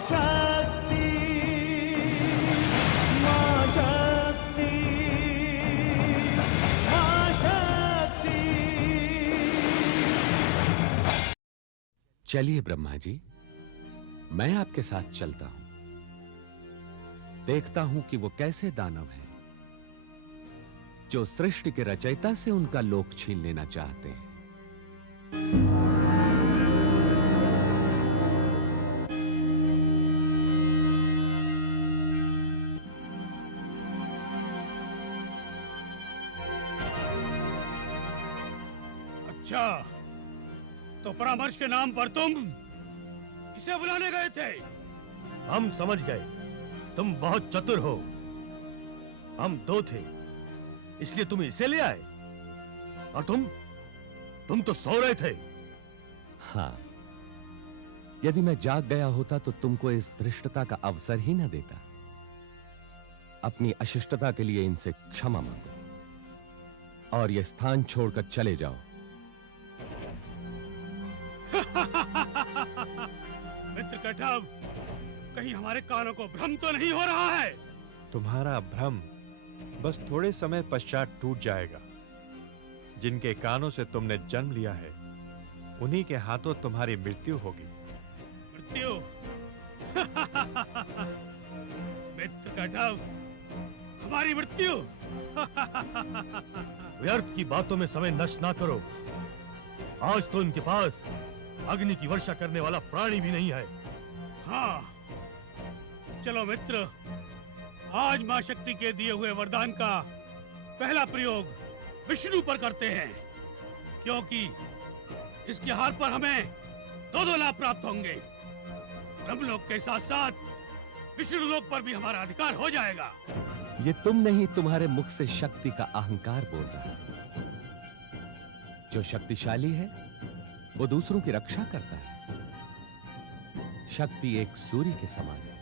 शक्ति, मां शक्ति, मां शक्ति। चलिए ब्रह्मा जी, मैं आपके साथ चलता हूं। देखता हूं कि वो कैसे दानव हैं जो सृष्टि के रचयिता से उनका लोक छीन लेना चाहते हैं। अच्छा, तो परामर्श के नाम पर तुम इसे बुलाने गए थे? हम समझ गए, तुम बहुत चतुर हो। हम दो थे, इसलिए तुम इसे ले आए। और तुम तो सो रहे थे। हां, यदि मैं जाग गया होता तो तुमको इस धृष्टता का अवसर ही न देता। अपनी अशिष्टता के लिए इनसे क्षमा मांगो और यह स्थान छोड़कर चले जाओ। मित्र कटव, कहीं हमारे कानों को भ्रम तो नहीं हो रहा है? तुम्हारा भ्रम बस थोड़े समय पश्चात टूट जाएगा। जिनके कानों से तुमने जन्म लिया है, उन्हीं के हाथों तुम्हारी मृत्यु होगी। मृत्यु? मित्र कटव, हमारी मृत्यु? व्यर्थ की बातों में समय नष्ट ना करो। आज तो इनके पास अग्नि की वर्षा करने वाला प्राणी भी नहीं है। हाँ, चलो मित्र, आज मां शक्ति के दिए हुए वरदान का पहला प्रयोग विष्णु पर करते हैं, क्योंकि इसके हार पर हमें दो लाभ प्राप्त होंगे। ब्रह्मलोक के साथ साथ विष्णु लोक पर भी हमारा अधिकार हो जाएगा। ये तुम नहीं, तुम्हारे मुख से शक्ति का अहंकार बोल रहा है। जो शक्तिशाली है वो दूसरों की रक्षा करता है। शक्ति एक सूर्य के समान है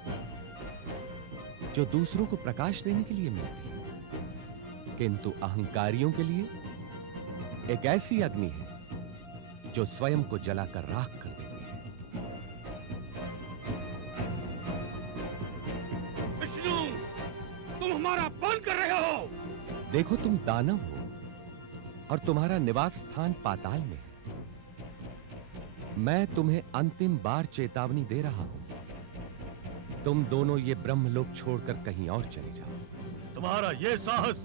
जो दूसरों को प्रकाश देने के लिए मिलती है, किंतु अहंकारियों के लिए एक ऐसी अग्नि है जो स्वयं को जलाकर राख कर देती है। विष्णु, तुम हमारा अपमान कर रहे हो। देखो, तुम दानव हो और तुम्हारा निवास स्थान पाताल में है। मैं तुम्हें अंतिम बार चेतावनी दे रहा हूं। तुम दोनों ये ब्रह्मलोक छोड़कर कहीं और चले जाओ। तुम्हारा ये साहस!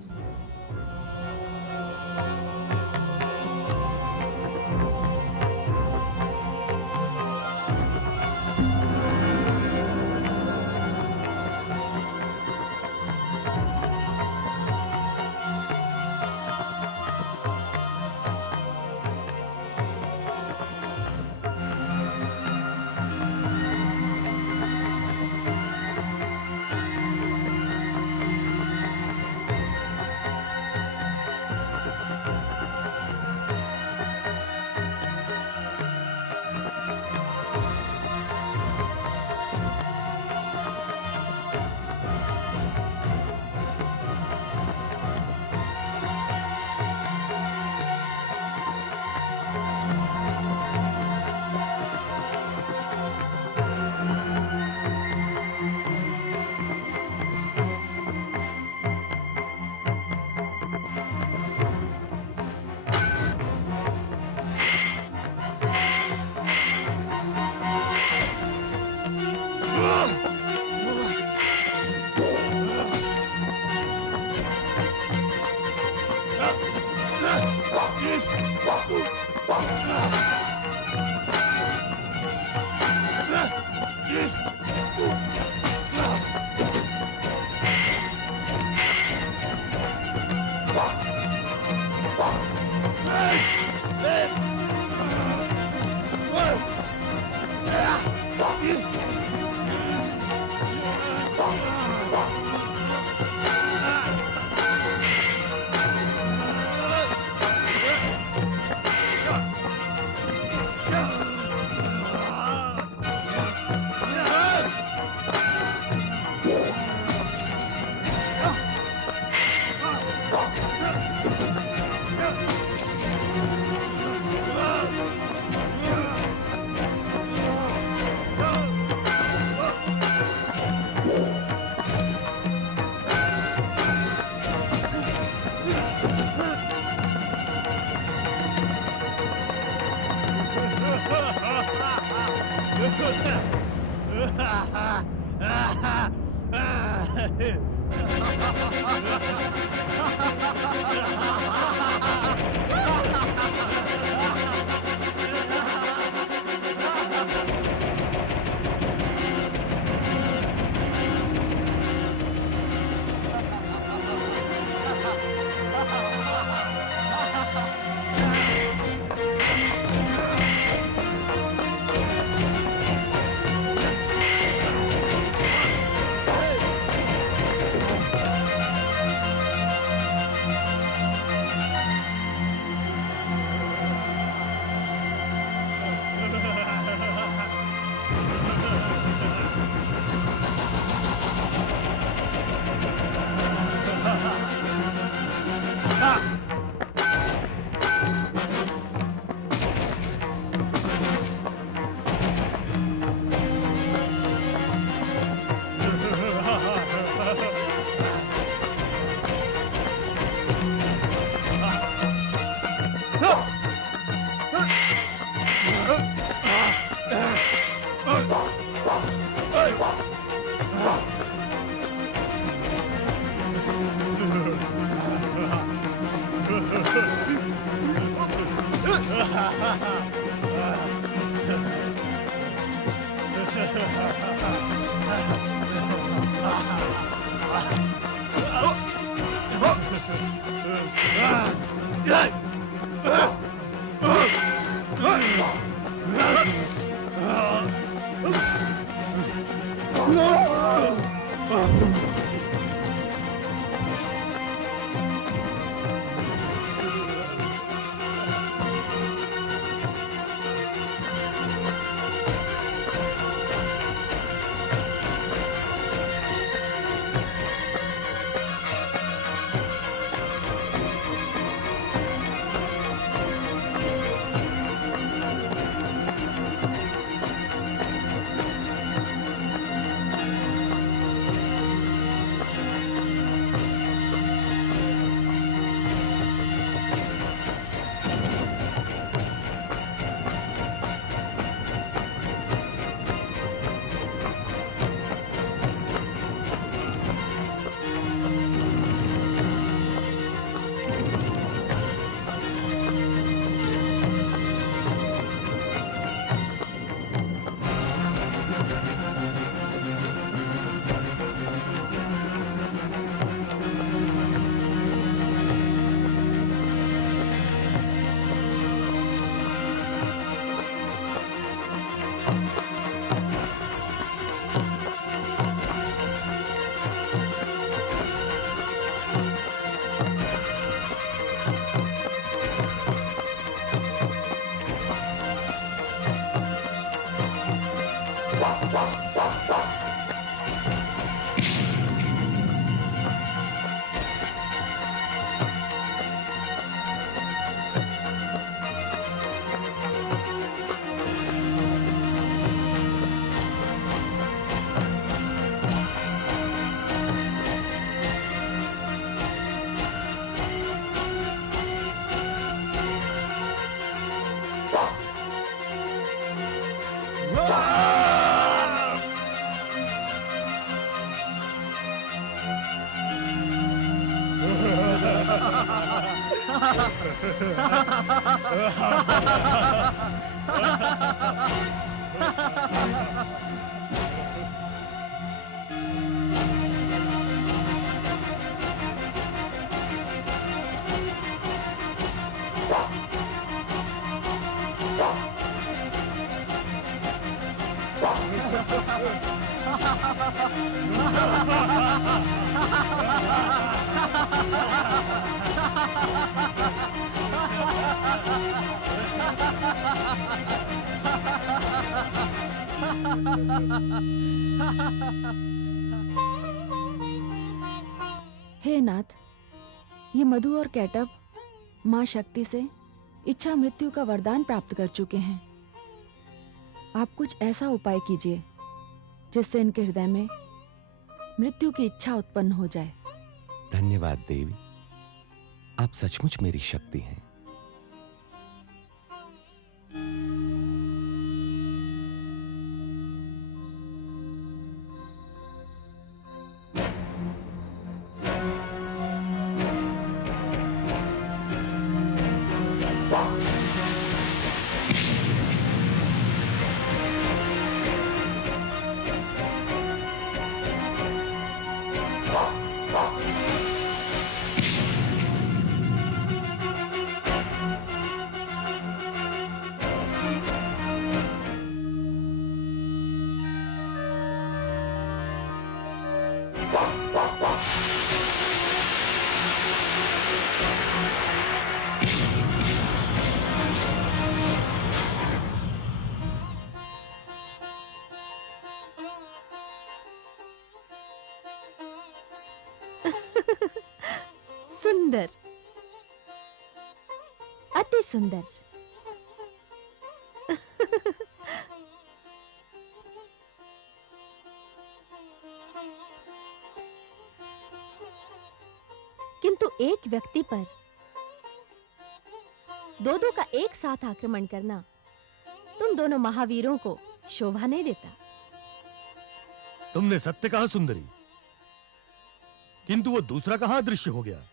हे नाथ, ये मधु और कैटअप माँ शक्ति से इच्छा मृत्यु का वरदान प्राप्त कर चुके हैं। आप कुछ ऐसा उपाय कीजिए जिससे इनके हृदय में मृत्यु की इच्छा उत्पन्न हो जाए। धन्यवाद देवी, आप सचमुच मेरी शक्ति हैं। सुंदर, अति सुंदर। किंतु एक व्यक्ति पर दो का एक साथ आक्रमण करना तुम दोनों महावीरों को शोभा नहीं देता। तुमने सत्य कहा सुंदरी, किंतु वो दूसरा कहां दृश्य हो गया?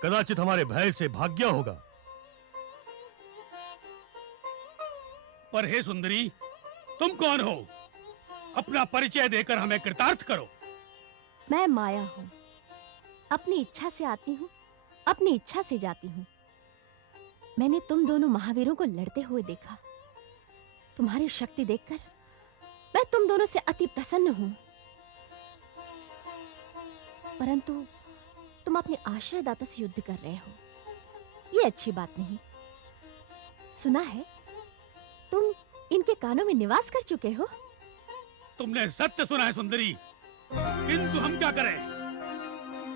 कदाचित हमारे भय से भाग गया होगा। पर हे सुंदरी, तुम कौन हो? अपना परिचय देकर हमें कृतार्थ करो। मैं माया हूं, अपनी इच्छा से आती हूं, अपनी इच्छा से जाती हूं। मैंने तुम दोनों महावीरों को लड़ते हुए देखा। तुम्हारी शक्ति देखकर मैं तुम दोनों से अति प्रसन्न हूं। परंतु तुम अपने आश्रयदाता से युद्ध कर रहे हो, ये अच्छी बात नहीं। सुना है तुम इनके कानों में निवास कर चुके हो। तुमने सत्य सुना है सुंदरी, किंतु हम क्या करें?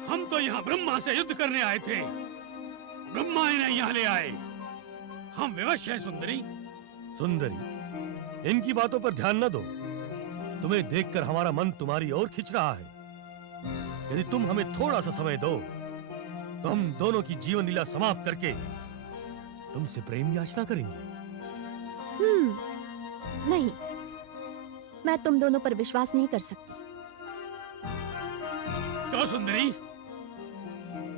हम तो यहाँ ब्रह्मा से युद्ध करने आए थे, ब्रह्मा इन्हें यहाँ ले आए। हम विवश हैं सुंदरी। सुंदरी, इनकी बातों पर ध्यान न दो। तुम्हें देखकर हमारा मन तुम्हारी ओर खिंच रहा है। यदि तुम हमें थोड़ा सा समय दो तो हम दोनों की जीवन लीला समाप्त करके तुमसे प्रेम याचना करेंगे। नहीं, मैं तुम दोनों पर विश्वास नहीं कर सकती। क्यों सुंदरी?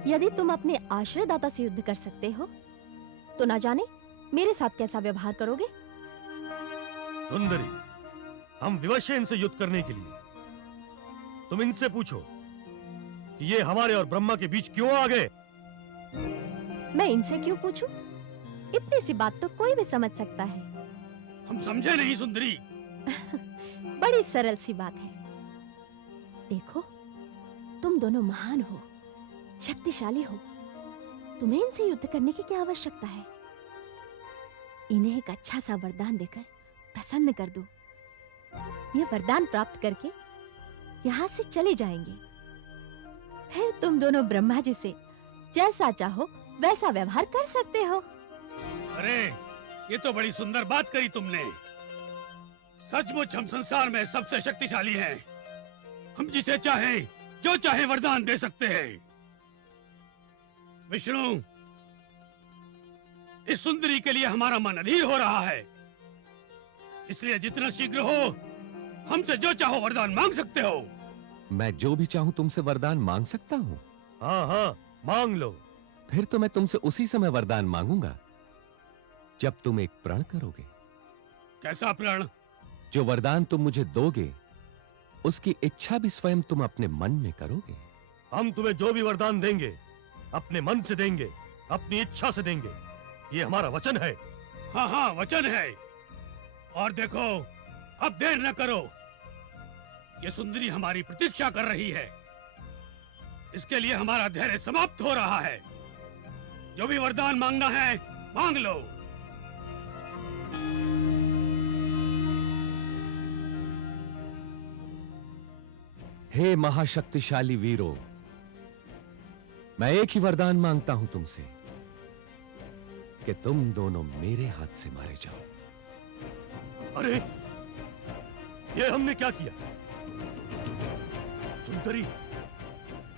यदि तुम अपने आश्रयदाता से युद्ध कर सकते हो तो ना जाने मेरे साथ कैसा व्यवहार करोगे। सुंदरी, हम विवश हैं इनसे युद्ध करने के लिए। तुम इनसे पूछो कि ये हमारे और ब्रह्मा के बीच क्यों आ गए। मैं इनसे क्यों पूछूं? इतनी सी बात तो कोई भी समझ सकता है। हम समझे नहीं सुंदरी। बड़ी सरल सी बात है। देखो, तुम दोनों महान हो, शक्तिशाली हो, तुम्हें इनसे युद्ध करने की क्या आवश्यकता है? इन्हें एक अच्छा सा वरदान देकर प्रसन्न कर दो। ये वरदान प्राप्त करके यहाँ से चले जाएंगे। फिर तुम दोनों ब्रह्मा जी से जैसा चाहो वैसा व्यवहार कर सकते हो। अरे, ये तो बड़ी सुंदर बात करी तुमने। सचमुच हम संसार में सबसे शक्तिशाली हैं। हम जिसे चाहें, जो चाहे वरदान दे सकते हैं। विष्णु, इस सुंदरी के लिए हमारा मन अधीर हो रहा है, इसलिए जितना शीघ्र हो हमसे जो चाहो वरदान मांग सकते हो। मैं जो भी चाहूं तुमसे वरदान मांग सकता हूं? हाँ हाँ, मांग लो। फिर तो मैं तुमसे उसी समय वरदान मांगूंगा जब तुम एक प्रण करोगे। कैसा प्रण? जो वरदान तुम मुझे दोगे उसकी इच्छा भी स्वयं तुम अपने मन में करोगे। हम तुम्हें जो भी वरदान देंगे अपने मन से देंगे, अपनी इच्छा से देंगे। ये हमारा वचन है। हाँ हाँ, वचन है। और देखो, अब देर न करो। ये सुंदरी हमारी प्रतीक्षा कर रही है। इसके लिए हमारा धैर्य समाप्त हो रहा है। जो भी वरदान मांगना है मांग लो। हे महाशक्तिशाली वीरों, मैं एक ही वरदान मांगता हूं तुमसे कि तुम दोनों मेरे हाथ से मारे जाओ। अरे, ये हमने क्या किया? सुंदरी,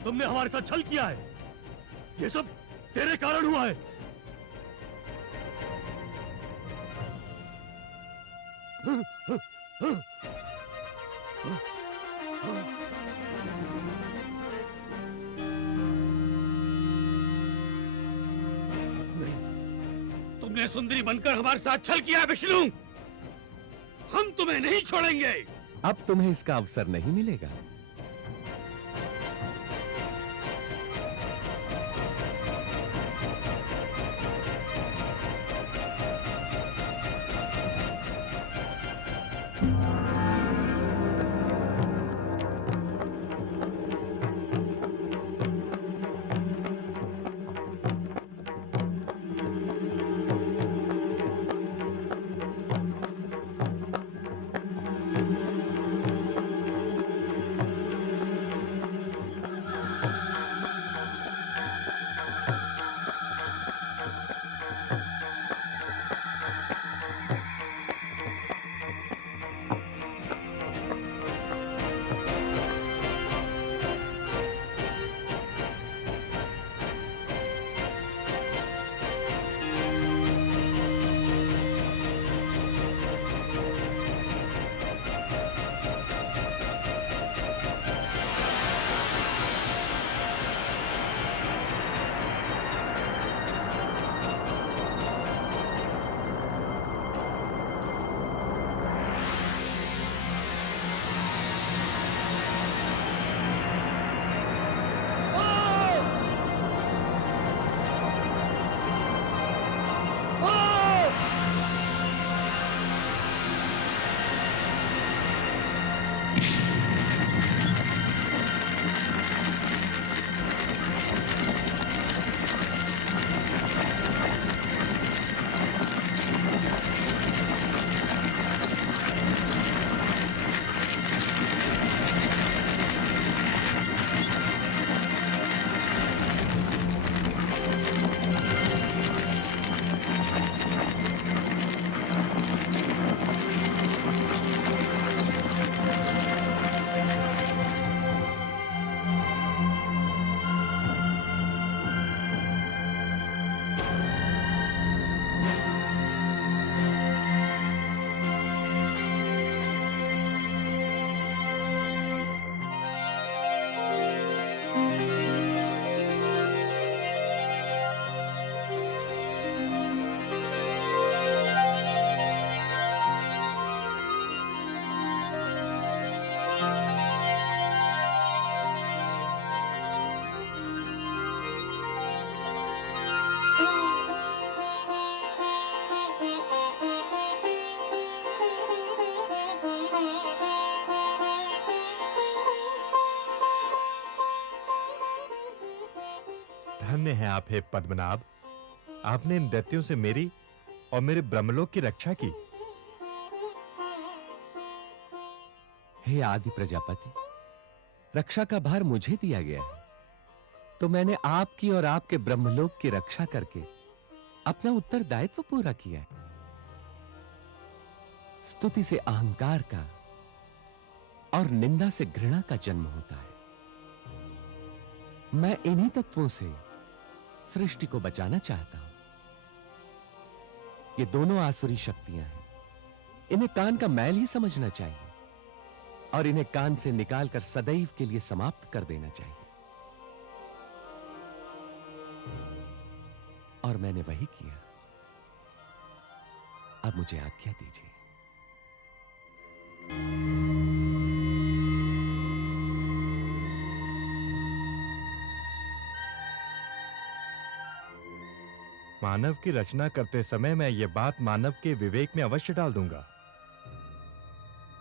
तुमने हमारे साथ छल किया है। ये सब तेरे कारण हुआ है। तुमने सुंदरी बनकर हमारे साथ छल किया है विष्णु। हम तुम्हें नहीं छोड़ेंगे। अब तुम्हें इसका अवसर नहीं मिलेगा। हैं आप, हे पद्मनाभ? आपने इन दैत्यों से मेरी और मेरे ब्रह्मलोक की रक्षा की। हे आदि प्रजापति, रक्षा का भार मुझे दिया गया है, तो मैंने आपकी और आपके ब्रह्मलोक की रक्षा करके अपना उत्तरदायित्व पूरा किया है। स्तुति से अहंकार का और निंदा से घृणा का जन्म होता है। मैं इन्हीं तत्वों से सृष्टि को बचाना चाहता हूं। ये दोनों आसुरी शक्तियां हैं, इन्हें कान का मैल ही समझना चाहिए और इन्हें कान से निकालकर सदैव के लिए समाप्त कर देना चाहिए। और मैंने वही किया। अब मुझे आज्ञा दीजिए। मानव की रचना करते समय मैं ये बात मानव के विवेक में अवश्य डाल दूंगा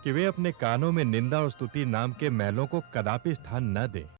कि वे अपने कानों में निंदा और स्तुति नाम के मैलों को कदापि स्थान न दें।